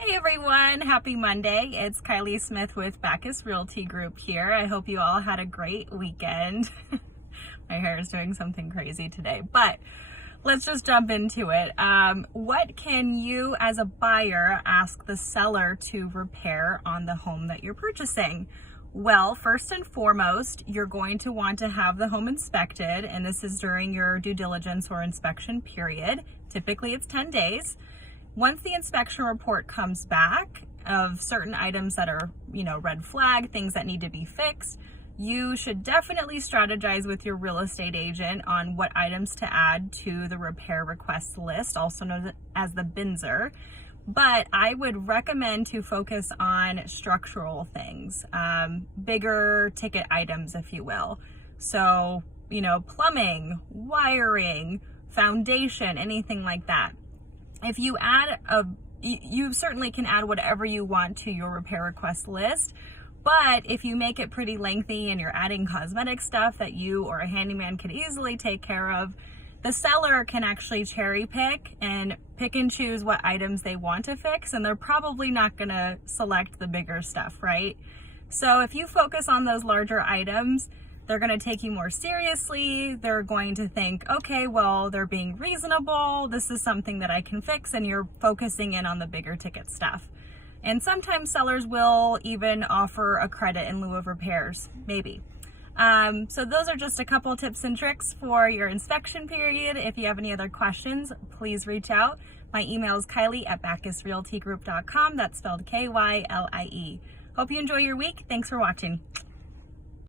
Hey everyone, happy Monday. It's Kylie Smith with Bacchus Realty Group here. I hope you all had a great weekend. My hair is doing something crazy today, but let's just jump into it. What can you as a buyer ask the seller to repair on the home that you're purchasing? Well, first and foremost, you're going to want to have the home inspected, and this is during your due diligence or inspection period. Typically it's 10 days. Once the inspection report comes back of certain items that are, red flag, things that need to be fixed, you should definitely strategize with your real estate agent on what items to add to the repair request list, also known as the BINSR. But I would recommend to focus on structural things, bigger ticket items, if you will. So, plumbing, wiring, foundation, anything like that. If you add you certainly can add whatever you want to your repair request list, but if you make it pretty lengthy and you're adding cosmetic stuff that you or a handyman could easily take care of, the seller can actually cherry pick and choose what items they want to fix, and they're probably not going to select the bigger stuff, right? So if you focus on those larger items, they're going to take you more seriously. They're going to think, okay, well, they're being reasonable. This is something that I can fix, and you're focusing in on the bigger ticket stuff. And sometimes sellers will even offer a credit in lieu of repairs, maybe. So those are just a couple tips and tricks for your inspection period. If you have any other questions, please reach out. My email is Kylie@BacchusRealtyGroup.com. That's spelled Kylie. Hope you enjoy your week. Thanks for watching.